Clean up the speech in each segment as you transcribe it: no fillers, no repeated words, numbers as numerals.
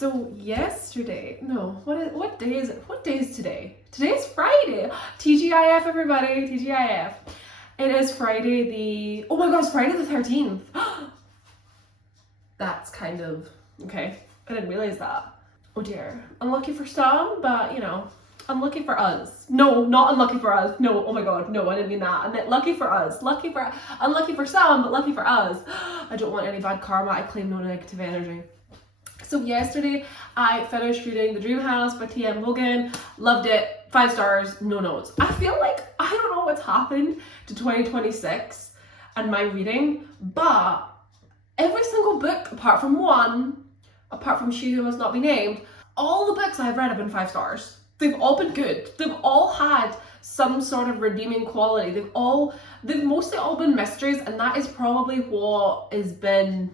So yesterday, no, what day is it? What day is today? Today is Friday. TGIF, everybody, TGIF. It is Friday the, oh my god, it's Friday the 13th. That's kind of, okay, I didn't realize that. Oh dear, unlucky for some, but you know, unlucky for us. No, not unlucky for us. No, oh my god, no, I didn't mean that. I meant lucky for us. Unlucky for some, but lucky for us. I don't want any bad karma. I claim no negative energy. So yesterday, I finished reading The Dream House by T.M. Logan. Loved it. 5 stars, no notes. I feel like, I don't know what's happened to 2026 and my reading, but every single book, apart from She Who Must Not Be Named, all the books I've read have been 5 stars. They've all been good. They've all had some sort of redeeming quality. They've mostly all been mysteries, and that is probably what has been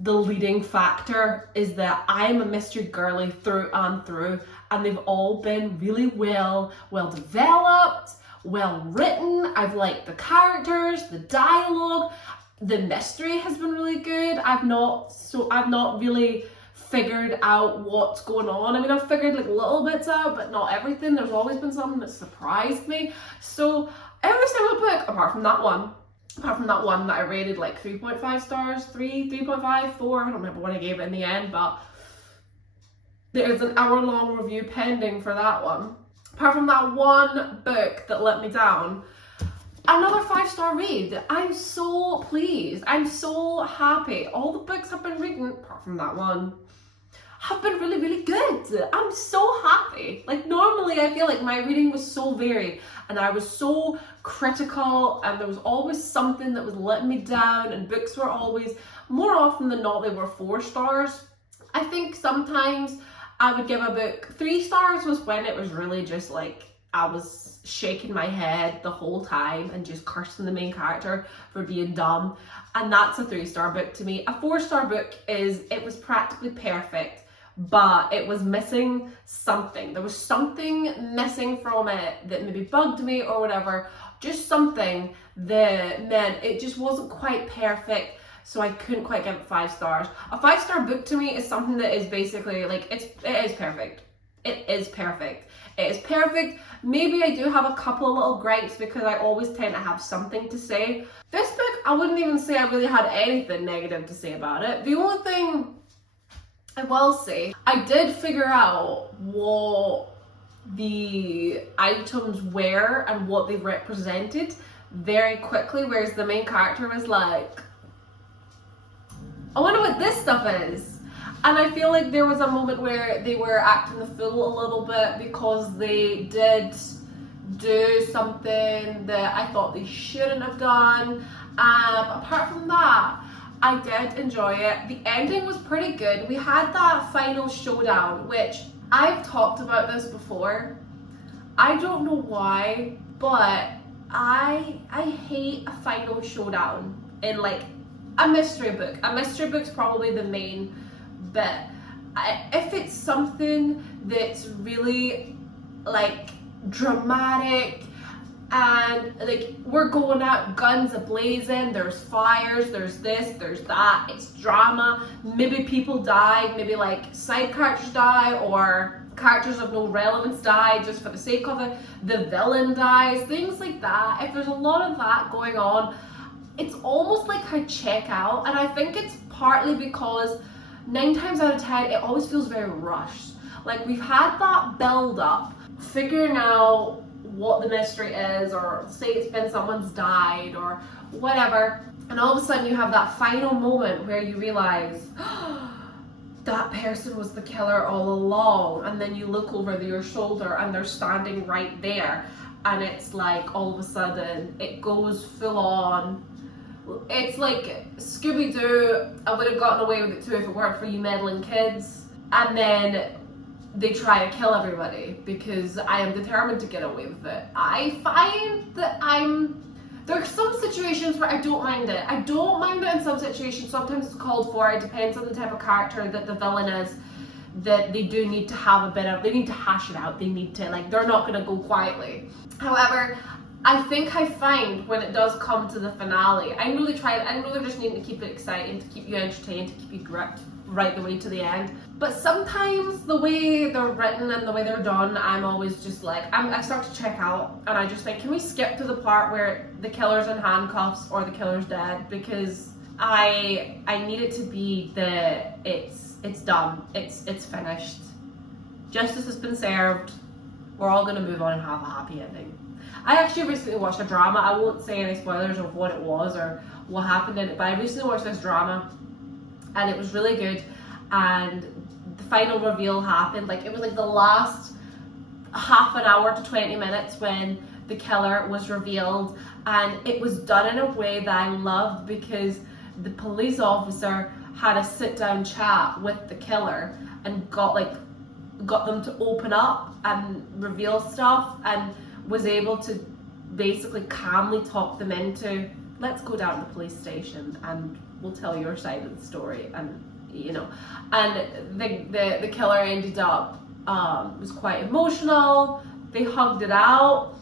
the leading factor, is that I'm a mystery girly through and through, and they've all been really well developed, well written. I've liked the characters, the dialogue, the mystery has been really good. I've not really figured out what's going on. I mean, I've figured like little bits out, but not everything. There's always been something that surprised me. So every single book, apart from that one that I rated like 3.5 stars, 3.5, 4, I don't remember what I gave it in the end, but there's an hour-long review pending for that one. Apart from that one book that let me down, another 5-star read. I'm so pleased. I'm so happy. All the books I've been reading, apart from that one, have been really, really good. I'm so happy. Like, normally I feel like my reading was so varied and I was so critical, and there was always something that was letting me down, and books were always, more often than not, they were 4 stars. I think sometimes I would give a book 3 stars was when it was really just like, I was shaking my head the whole time and just cursing the main character for being dumb. And that's a 3-star book to me. A 4-star book it was practically perfect, but it was missing something. There was something missing from it that maybe bugged me or whatever. Just something that meant it just wasn't quite perfect. So I couldn't quite give it 5 stars. A 5-star book to me is something that is basically like, it is perfect. It is perfect. It is perfect. Maybe I do have a couple of little gripes because I always tend to have something to say. This book, I wouldn't even say I really had anything negative to say about it. The only thing I will say, I did figure out what the items were and what they represented very quickly, whereas the main character was like, I wonder what this stuff is. And I feel like there was a moment where they were acting the fool a little bit because they did do something that I thought they shouldn't have done. Apart from that, I did enjoy it. The ending was pretty good. We had that final showdown, which I've talked about this before. I don't know why, but I hate a final showdown in like a mystery book. A mystery book's probably the main bit. If it's something that's really like dramatic and like we're going out guns a-blazing, there's fires, there's this, there's that, it's drama, maybe people die, maybe like side characters die or characters of no relevance die just for the sake of it, the villain dies, things like that. If there's a lot of that going on, it's almost like I check out, and I think it's partly because 9 times out of 10 it always feels very rushed. Like we've had that build up, figuring out what the mystery is, or say it's been someone's died or whatever, and all of a sudden you have that final moment where you realize that person was the killer all along, and then you look over your shoulder and they're standing right there, and it's like all of a sudden it goes full on. It's like Scooby-Doo, I would have gotten away with it too if it weren't for you meddling kids, and then they try to kill everybody because I am determined to get away with it. I find that there are some situations where I don't mind it. I don't mind it in some situations. Sometimes it's called for. It depends on the type of character that the villain is, that they do need to have they need to hash it out. They need to, like, they're not going to go quietly. However, I think I find when it does come to the finale, I know they're just needing to keep it exciting, to keep you entertained, to keep you gripped. right the way to the end. But sometimes the way they're written and the way they're done, I'm always just like, I start to check out, and I just think, can we skip to the part where the killer's in handcuffs or the killer's dead? Because I need it to be it's done, it's finished. Justice has been served. We're all gonna move on and have a happy ending. I actually recently watched a drama. I won't say any spoilers of what it was or what happened in it, but I recently watched this drama and it was really good, and the final reveal happened. Like, it was like the last half an hour to 20 minutes when the killer was revealed, and it was done in a way that I loved, because the police officer had a sit-down chat with the killer and got them to open up and reveal stuff, and was able to basically calmly talk them into, let's go down to the police station and we'll tell your side of the story. And you know, and the killer ended up was quite emotional. They hugged it out,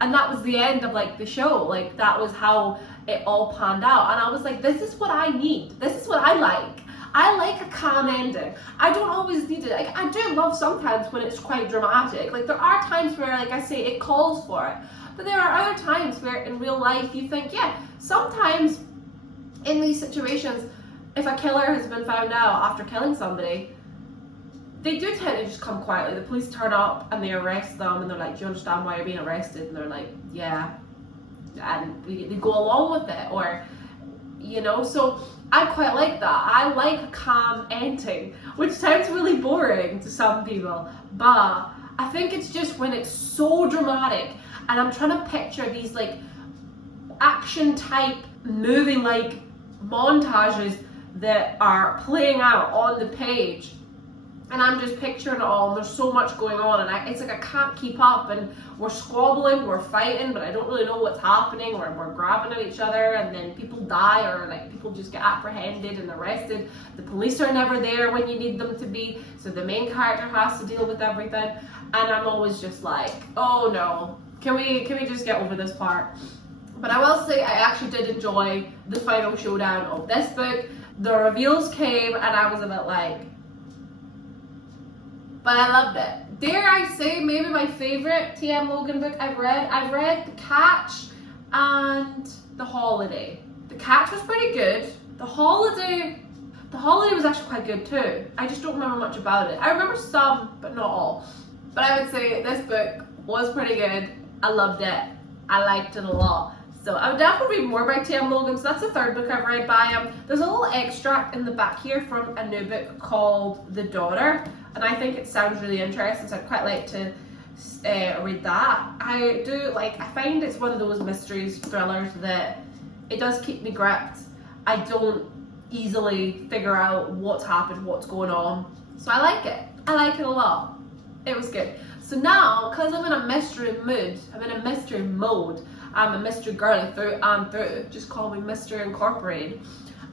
and that was the end of like the show. Like, that was how it all panned out, and I was like, this is what I need, this is what I like. I like a calm ending. I don't always need it. Like, I do love sometimes when it's quite dramatic. Like, there are times where, like I say, it calls for it. But there are other times where in real life you think, yeah, sometimes in these situations, if a killer has been found out after killing somebody, they do tend to just come quietly. The police turn up and they arrest them, and they're like, do you understand why you're being arrested? And they're like, yeah. And they go along with it, or, you know, so I quite like that. I like a calm ending, which sounds really boring to some people, but I think it's just when it's so dramatic, and I'm trying to picture these like action type moving like montages that are playing out on the page, and I'm just picturing it all, and there's so much going on, and it's like I can't keep up, and we're squabbling, we're fighting, but I don't really know what's happening, or we're grabbing at each other, and then people die, or like people just get apprehended and arrested. The police are never there when you need them to be, so the main character has to deal with everything, and I'm always just like, oh no, can we just get over this part? But I will say, I actually did enjoy the final showdown of this book. The reveals came, and I was a bit like, but I loved it. Dare I say, maybe my favorite T.M. Logan book I've read. I've read The Catch and The Holiday. The Catch was pretty good. The Holiday was actually quite good too. I just don't remember much about it. I remember some, but not all. But I would say this book was pretty good. I loved it. I liked it a lot. So I would definitely read more by T.M. Logan. So that's the third book I've read by him. There's a little extract in the back here from a new book called The Daughter, and I think it sounds really interesting, so I'd quite like to read that. I find it's one of those mysteries, thrillers, that it does keep me gripped. I don't easily figure out what's happened, what's going on. So I like it. I like it a lot. It was good. So now, because I'm in a mystery mood, I'm in a mystery mode, I'm a mystery girly through and through, just call me Mystery Incorporated,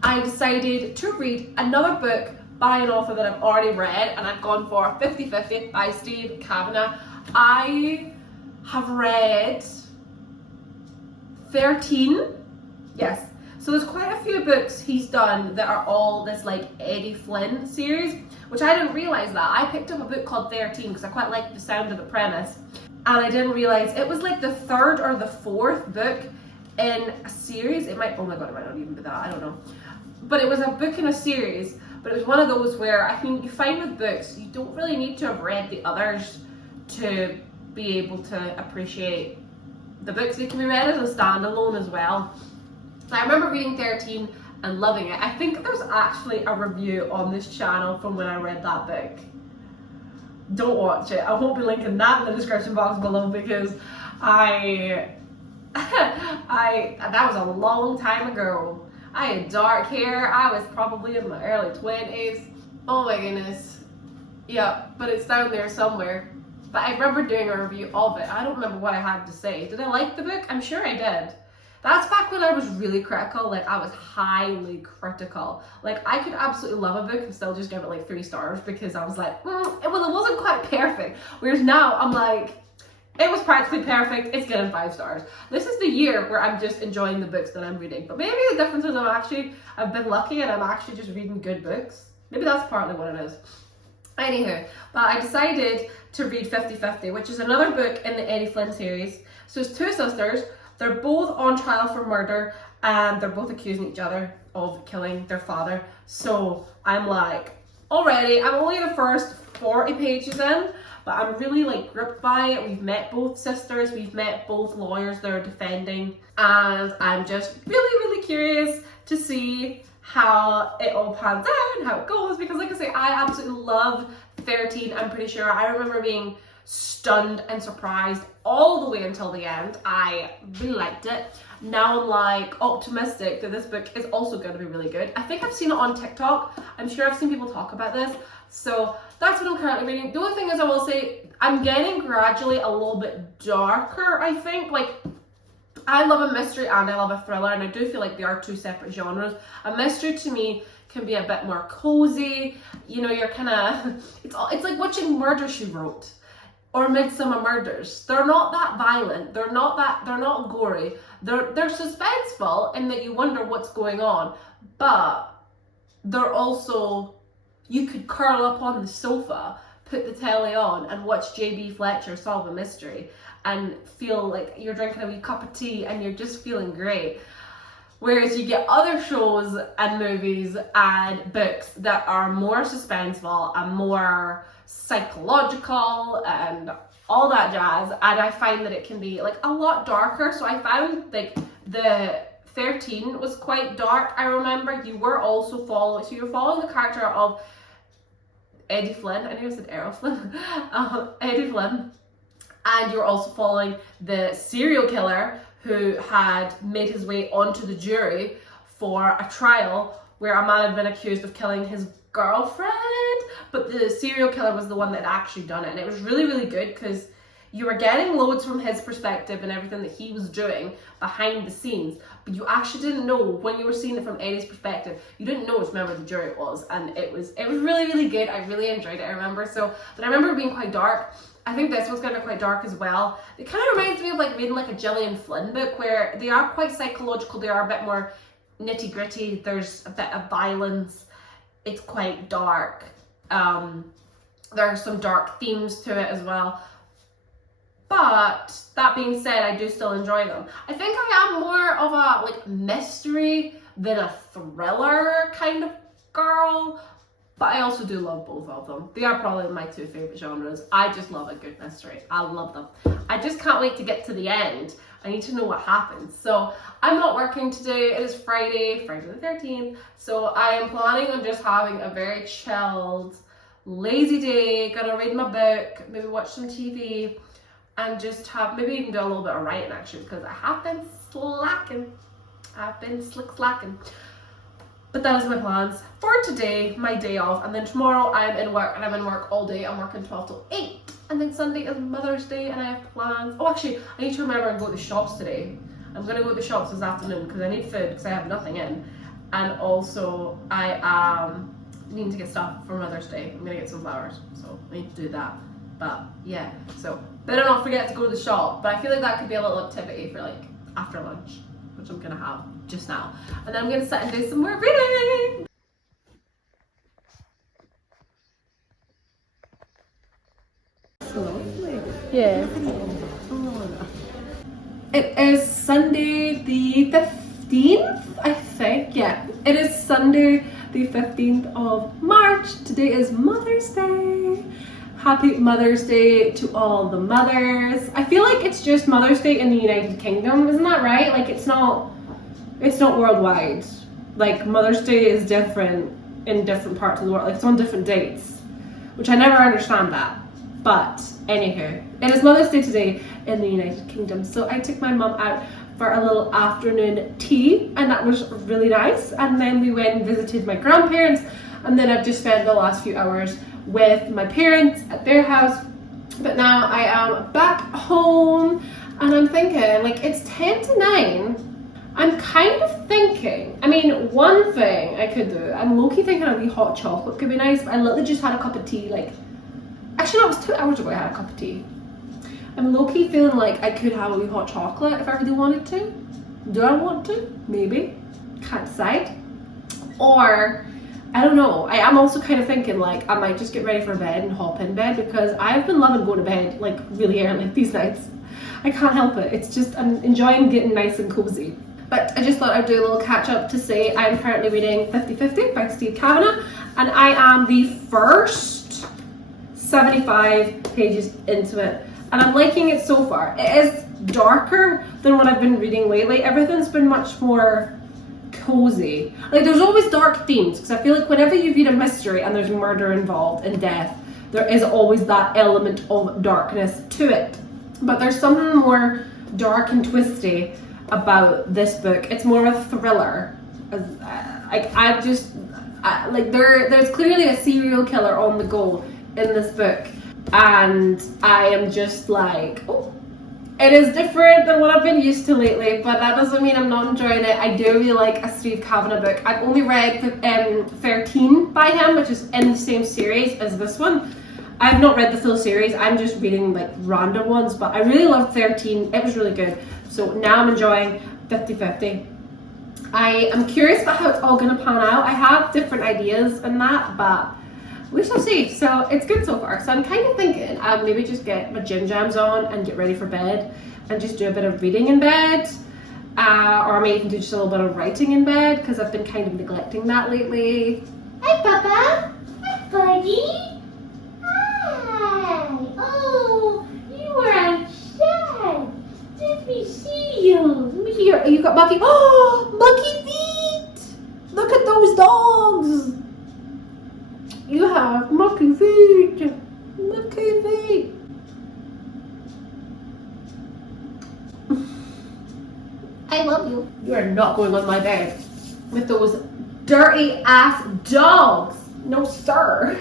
I decided to read another book by an author that I've already read, and I've gone for 50/50 by Steve Cavanagh. I have read 13, yes. So there's quite a few books he's done that are all this like Eddie Flynn series, which I didn't realise that. I picked up a book called 13 because I quite liked the sound of the premise, and I didn't realise it was like the third or the fourth book in a series. It might, oh my god, it might not even be that, I don't know. But it was a book in a series, but it was one of those where I think you find with books, you don't really need to have read the others to be able to appreciate the books. They can be read as a standalone as well. I remember reading 13 and loving it. I think there's actually a review on this channel from when I read that book. Don't watch it. I won't be linking that in the description box below, because that was a long time ago. I had dark hair. I was probably in my early 20s. Oh my goodness. Yeah, but it's down there somewhere. But I remember doing a review of it. I don't remember what I had to say. Did I like the book? I'm sure I did. That's back when I was really critical. Like, I was highly critical. Like, I could absolutely love a book and still just give it like 3 stars, because I was like, well, it wasn't quite perfect. Whereas now I'm like, it was practically perfect, it's getting 5 stars. This is the year where I'm just enjoying the books that I'm reading. But maybe the difference is I've been lucky and I'm actually just reading good books. Maybe that's partly what it is. Anywho, but I decided to read 50/50, which is another book in the Eddie Flynn series. So it's two sisters, they're both on trial for murder, and they're both accusing each other of killing their father. So I'm like, already, I'm only the first 40 pages in, but I'm really like gripped by it. We've met both sisters, we've met both lawyers they're defending, and I'm just really curious to see how it all pans out and how it goes, because like I say, I absolutely love 13. I'm pretty sure I remember being stunned and surprised all the way until the end. I really liked it. Now I'm like optimistic that this book is also going to be really good. I think I've seen it on TikTok. I'm sure I've seen people talk about this. So that's what I'm currently reading. The only thing is, I will say, I'm getting gradually a little bit darker, I think. Like, I love a mystery and I love a thriller, and I do feel like they are two separate genres. A mystery to me can be a bit more cozy. You know, you're kind of, it's like watching Murder, She Wrote or Midsummer Murders. They're not that violent. They're not gory. They're suspenseful in that you wonder what's going on, but they're also, you could curl up on the sofa, put the telly on and watch J.B. Fletcher solve a mystery and feel like you're drinking a wee cup of tea and you're just feeling great. Whereas you get other shows and movies and books that are more suspenseful and more psychological and all that jazz, and I find that it can be like a lot darker. So I found like the 13 was quite dark. I remember you were also following the character of Eddie Flynn. I know I said Errol Flynn. Eddie Flynn. And you're also following the serial killer who had made his way onto the jury for a trial where a man had been accused of killing his girlfriend, but the serial killer was the one that had actually done it. And it was really good because you were getting loads from his perspective and everything that he was doing behind the scenes, but you actually didn't know, when you were seeing it from Eddie's perspective, you didn't know which member of the jury it was. And it was really good. I really enjoyed it, I remember. But I remember it being quite dark. I think this one's going to be quite dark as well. It kind of reminds me of like reading like a Gillian Flynn book, where they are quite psychological, they are a bit more nitty gritty, there's a bit of violence, it's quite dark. There are some dark themes to it as well. But that being said, I do still enjoy them. I think I am more of a like mystery than a thriller kind of girl. But I also do love both of them. They are probably my two favourite genres. I just love a good mystery. I love them. I just can't wait to get to the end. I need to know what happens. So I'm not working today. It is Friday the 13th. So I am planning on just having a very chilled, lazy day. Gonna read my book, maybe watch some TV, and just have, maybe even do a little bit of writing actually, because I have been slacking. I've been slacking. But that is my plans for today, my day off. And then tomorrow I'm in work, and I'm in work all day. I'm working 12 till 8. And then Sunday is Mother's Day and I have plans. Oh, actually, I need to remember and go to the shops today. I'm going to go to the shops this afternoon because I need food because I have nothing in. And also I need to get stuff for Mother's Day. I'm going to get some flowers, so I need to do that. But yeah, so better not forget to go to the shop. But I feel like that could be a little activity for like after lunch, which I'm going to have just now. And then I'm going to sit and do some more reading. Yeah. It is Sunday the 15th, I think. Yeah, it is Sunday the 15th of March. Today is Mother's Day. Happy Mother's Day to all the mothers. I feel like it's just Mother's Day in the United Kingdom, isn't that right? Like it's not worldwide. Like Mother's Day is different in different parts of the world. Like it's on different dates, which I never understand that. But anywho, it is Mother's Day today in the United Kingdom. So I took my mum out for a little afternoon tea, and that was really nice. And then we went and visited my grandparents, and then I've just spent the last few hours with my parents at their house. But now I am back home, and I'm thinking, like, it's 10 to 9. I'm kind of thinking, I mean, one thing I could do, I'm low-key thinking a wee hot chocolate could be nice, but I literally just had a cup of tea, like, actually no, it was 2 hours ago I had a cup of tea. I'm low-key feeling like I could have a wee hot chocolate if I really wanted to. Do I want to? Maybe. Can't decide. Or I don't know. I am also kind of thinking like I might just get ready for bed and hop in bed, because I've been loving going to bed like really early these nights. I can't help it. It's just, I'm enjoying getting nice and cozy. But I just thought I'd do a little catch up to say I'm currently reading 50/50 by Steve Cavanagh, and I am the first 75 pages into it, and I'm liking it so far. It is darker than what I've been reading lately. Everything's been much more cozy. Like, there's always dark themes, because I feel like whenever you read a mystery and there's murder involved and death, there is always that element of darkness to it. But there's something more dark and twisty about this book. It's more of a thriller. There's clearly a serial killer on the go in this book, and I am just like, oh, it is different than what I've been used to lately, but that doesn't mean I'm not enjoying it. I do really like a Steve Cavanagh book. I've only read 13 by him, which is in the same series as this one. I've not read the full series. I'm just reading like random ones, but I really loved 13. It was really good. So now I'm enjoying 50/50. I am curious about how it's all going to pan out. I have different ideas in that, but we shall see. So it's good so far. So I'm kind of thinking I'll maybe just get my gym jams on and get ready for bed and just do a bit of reading in bed. Or I may even do just a little bit of writing in bed, because I've been kind of neglecting that lately. Hi, Papa. Hi, buddy. Oh, you were outside. Let me see you. Let me see you got mucky. Oh, mucky feet. Look at those dogs. You have mucky feet. Mucky feet. I love you. You are not going on my bed with those dirty ass dogs. No, sir.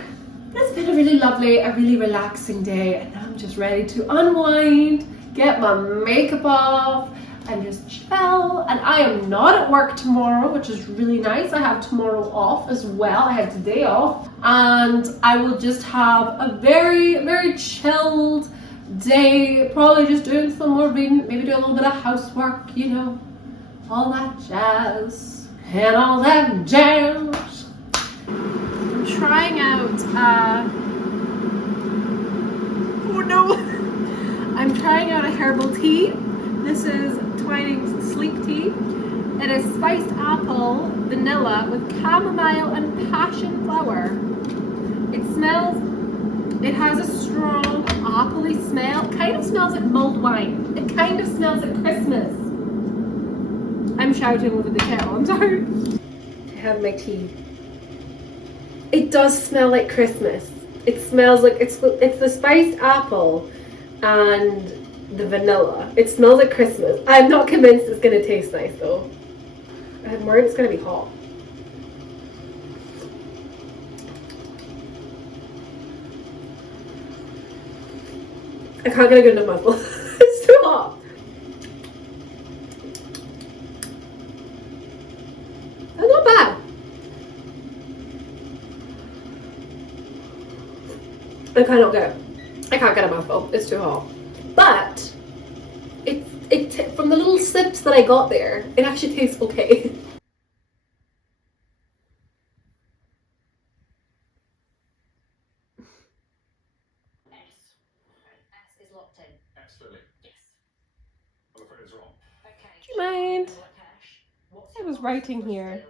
It's been a really lovely, a really relaxing day, and I'm just ready to unwind, get my makeup off, and just chill. And I am not at work tomorrow, which is really nice. I have tomorrow off as well. I have today off, and I will just have a very, very chilled day. Probably just doing some more reading, maybe do a little bit of housework, you know, all that jazz and all that jazz. I'm trying out, I'm trying out a herbal tea. This is Twining's Sleep Tea. It is spiced apple, vanilla with chamomile and passion flower. It has a strong appley smell. It kind of smells like mulled wine. It kind of smells like Christmas. I'm shouting over the kettle, I'm sorry. I have my tea. It does smell like Christmas. It smells like, it's the spiced apple and the vanilla. It smells like Christmas. I'm not convinced it's gonna taste nice though. I'm worried it's gonna be hot. I can't get a good enough mouthful. It's too hot. That's not bad. I can't get a mouthful. It's too hot. But from the little sips that I got there, it actually tastes okay. Do you mind? I was writing here.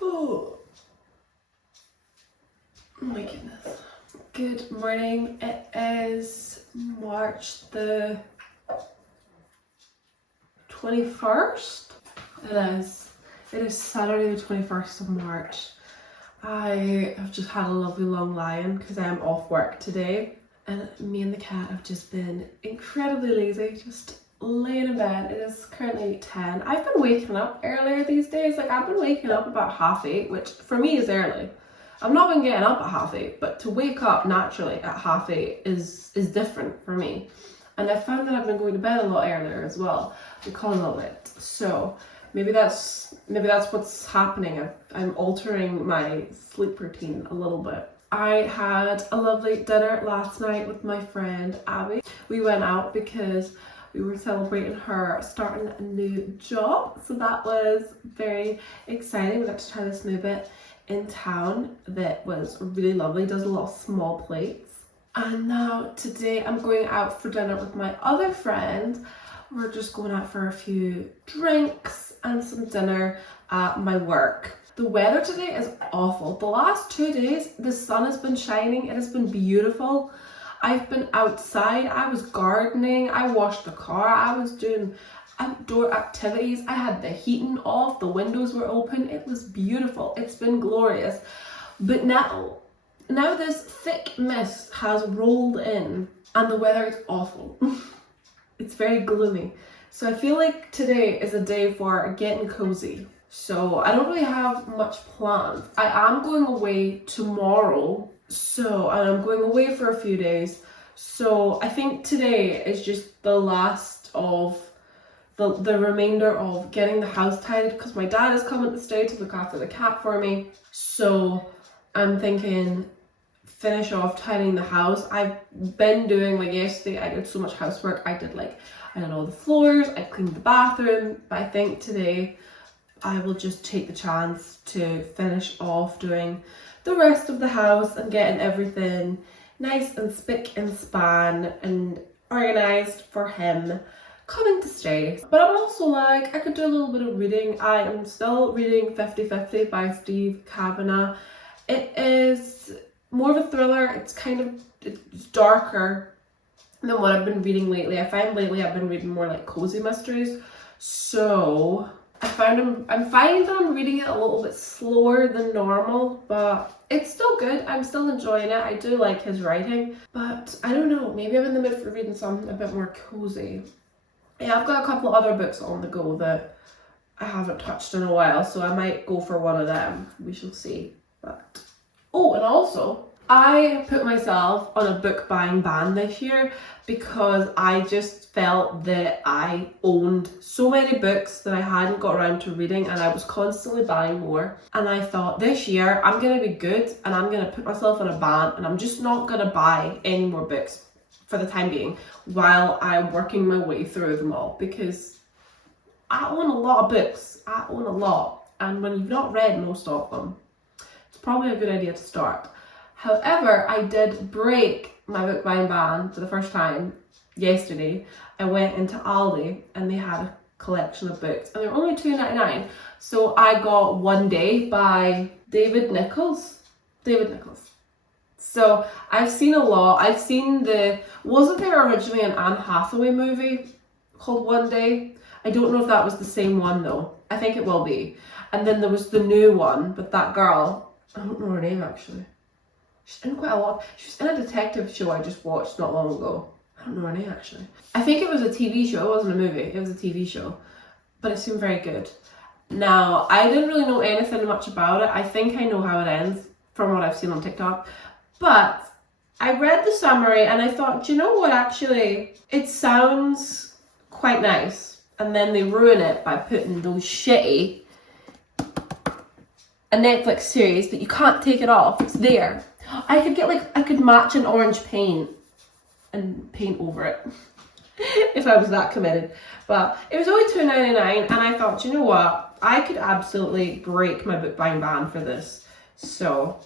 Oh my goodness. Good morning. It is March the 21st. It is. It is Saturday the 21st of March. I have just had a lovely long lie-in because I am off work today, and me and the cat have just been incredibly lazy, just laying in bed. It is currently 10. I've been waking up earlier these days. Like, I've been waking up about 8:30, which for me is early. I've not been getting up at 8:30, but to wake up naturally at 8:30 is different for me. And I found that I've been going to bed a lot earlier as well because of it. So maybe that's what's happening. I'm altering my sleep routine a little bit. I had a lovely dinner last night with my friend Abby. We went out because we were celebrating her starting a new job. So that was very exciting. We got to try this new bit in town that was really lovely. Does a lot of small plates. And now today I'm going out for dinner with my other friend. We're just going out for a few drinks and some dinner at my work. The weather today is awful. The last 2 days, the sun has been shining. It has been beautiful. I've been outside. I was gardening. I washed the car. I was doing outdoor activities. I had the heating off. The windows were open. It was beautiful. It's been glorious. But now this thick mist has rolled in and the weather is awful. It's very gloomy. So I feel like today is a day for getting cozy. So I don't really have much planned. I am going away tomorrow. And I'm going away for a few days. So I think today is just the last of the remainder of getting the house tidied, because my dad is coming to stay to look after the cat for me. So I'm thinking finish off tidying the house. I've been doing, like yesterday, I did so much housework. I did all the floors, I cleaned the bathroom, but I think today I will just take the chance to finish off doing the rest of the house and getting everything nice and spick and span and organised for him coming to stay. But I'm also like, I could do a little bit of reading. I am still reading 50/50 by Cavanagh. It is more of a thriller. It's darker than what I've been reading lately. I find lately I've been reading more like cozy mysteries. So I'm finding that I'm reading it a little bit slower than normal, but it's still good. I'm still enjoying it. I do like his writing, but I don't know, maybe I'm in the mood for reading something a bit more cozy. Yeah, I've got a couple of other books on the go that I haven't touched in a while, so I might go for one of them. We shall see. But and also I put myself on a book buying ban this year because I just felt that I owned so many books that I hadn't got around to reading, and I was constantly buying more. And I thought, this year I'm going to be good and I'm going to put myself on a ban, and I'm just not going to buy any more books for the time being while I'm working my way through them all, because I own a lot of books. I own a lot, and when you've not read most of them, it's probably a good idea to start. However, I did break my book buying ban for the first time yesterday. I went into Aldi and they had a collection of books, and they were only $2.99. So I got One Day by David Nichols. So I've seen a lot. I've seen wasn't there originally an Anne Hathaway movie called One Day? I don't know if that was the same one though. I think it will be. And then there was the new one with that girl. I don't know her name actually. She's in quite a lot. She was in a detective show I just watched not long ago. I don't know her name actually. I think it was a TV show. It wasn't a movie. It was a TV show. But it seemed very good. Now, I didn't really know anything much about it. I think I know how it ends from what I've seen on TikTok. But I read the summary and I thought, do you know what, actually, it sounds quite nice. And then they ruin it by putting those shitty a Netflix series that you can't take it off. It's there. I could match an orange paint and paint over it if I was that committed. But it was only $2.99 and I thought, you know what, I could absolutely break my book buying ban for this. So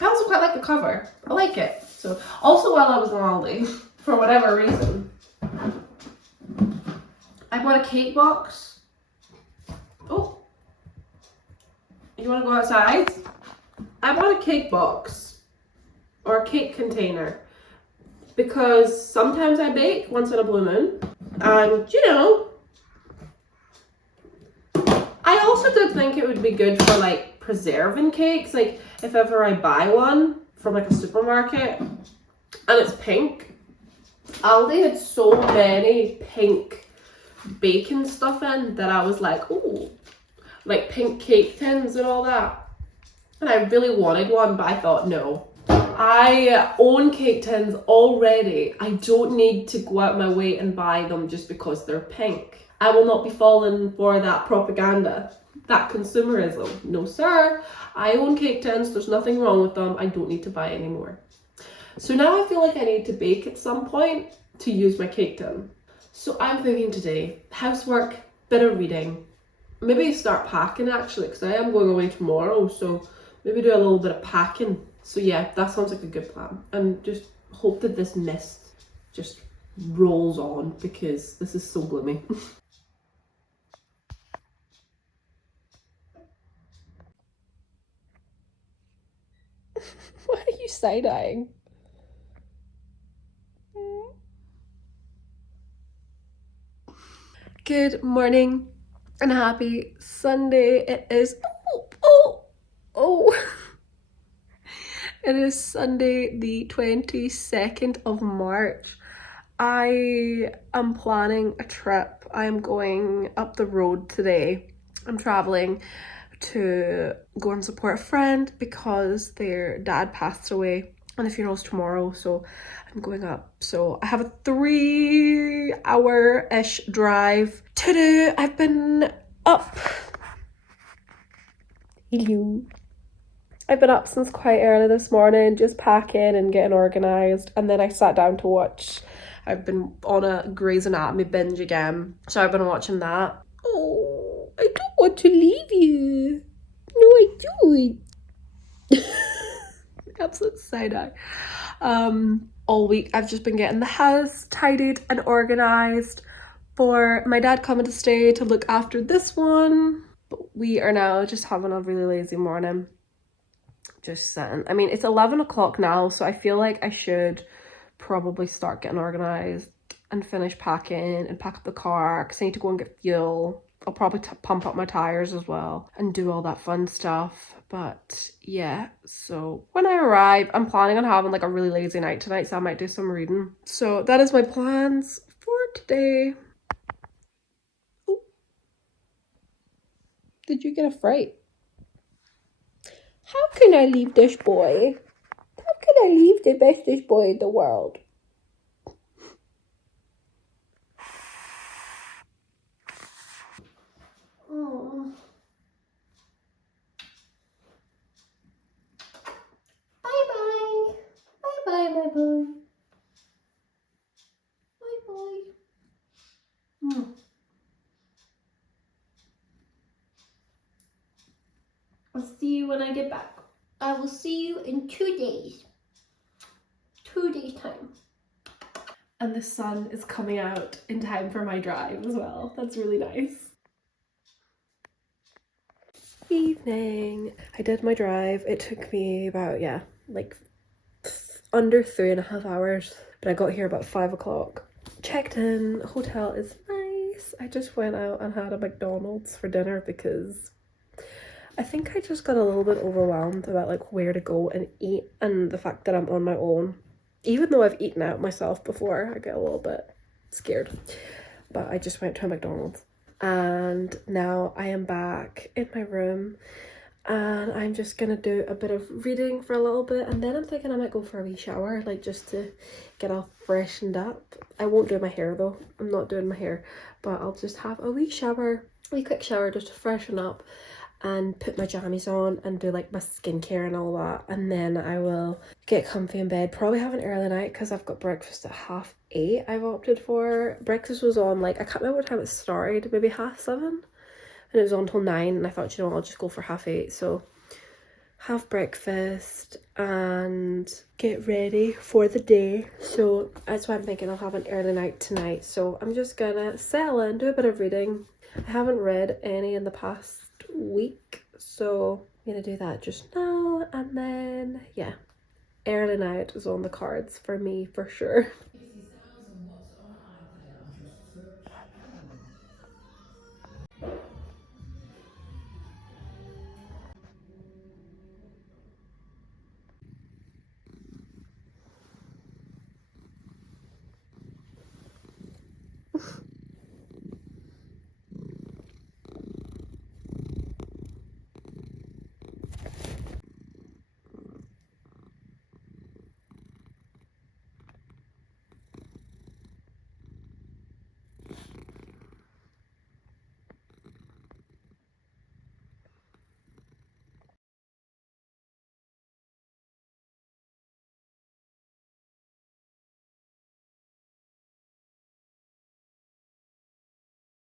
I also quite like the cover. I like it. So also while I was in Aldi, for whatever reason, I bought a cake box. Oh, you want to go outside? I bought a cake box or a cake container because sometimes I bake once in a blue moon, and you know, I also did think it would be good for like preserving cakes, like if ever I buy one from like a supermarket and it's pink. Aldi had so many pink baking stuff in that I was like, ooh, like pink cake tins and all that. And I really wanted one, but I thought no. I own cake tins already. I don't need to go out my way and buy them just because they're pink. I will not be falling for that propaganda, that consumerism. No sir, I own cake tins, there's nothing wrong with them. I don't need to buy any more. So now I feel like I need to bake at some point to use my cake tin. So I'm thinking today, housework, bit of reading, maybe start packing actually, because I am going away tomorrow, so maybe do a little bit of packing. So yeah, that sounds like a good plan. And just hope that this mist just rolls on, because this is so gloomy. Why are you side-eyeing? Good morning and happy Sunday. It is it is Sunday the 22nd of March. I am planning a trip. I am going up the road today. I'm traveling to go and support a friend because their dad passed away and the funeral's tomorrow, so I'm going up. So I have a 3-hour-ish drive to do. I've been up. Hello. I've been up since quite early this morning, just packing and getting organised, and then I sat down to watch. I've been on a Grey's Anatomy binge again, so I've been watching that. Oh, I don't want to leave you. No, I do. Absolute side-eye. All week I've just been getting the house tidied and organised for my dad coming to stay to look after this one. But we are now just having a really lazy morning. Just sitting. I mean, it's 11 o'clock now, so I feel like I should probably start getting organised and finish packing and pack up the car because I need to go and get fuel. I'll probably pump up my tires as well and do all that fun stuff. But yeah, so when I arrive, I'm planning on having like a really lazy night tonight, so I might do some reading. So that is my plans for today. Oh, did you get a fright? How can I leave this boy? How can I leave the bestest boy in the world? Oh. Bye-bye. Bye-bye, my boy. Bye-bye. I'll see you when I get back. I will see you in 2 days. 2 days time. And the sun is coming out in time for my drive as well. That's really nice. Evening. I did my drive. It took me about, like under 3.5 hours. But I got here about 5 o'clock. Checked in. The hotel is nice. I just went out and had a McDonald's for dinner because I think I just got a little bit overwhelmed about like where to go and eat, and the fact that I'm on my own. Even though I've eaten out myself before, I get a little bit scared. But I just went to a McDonald's. And now I am back in my room and I'm just gonna do a bit of reading for a little bit, and then I'm thinking I might go for a wee shower, like just to get all freshened up. I won't do my hair though. I'm not doing my hair, but I'll just have a wee shower, a wee quick shower just to freshen up and put my jammies on and do like my skincare and all that, and then I will get comfy in bed, probably have an early night because I've got breakfast at 8:30. I've opted for. Breakfast was on like, I can't remember what time it started, maybe 7:30, and it was on till 9, and I thought, you know, I'll just go for 8:30. So have breakfast and get ready for the day. So that's why I'm thinking I'll have an early night tonight. So I'm just gonna settle in, do a bit of reading. I haven't read any in the past week, so I'm gonna do that just now, and then yeah, early night is on the cards for me for sure.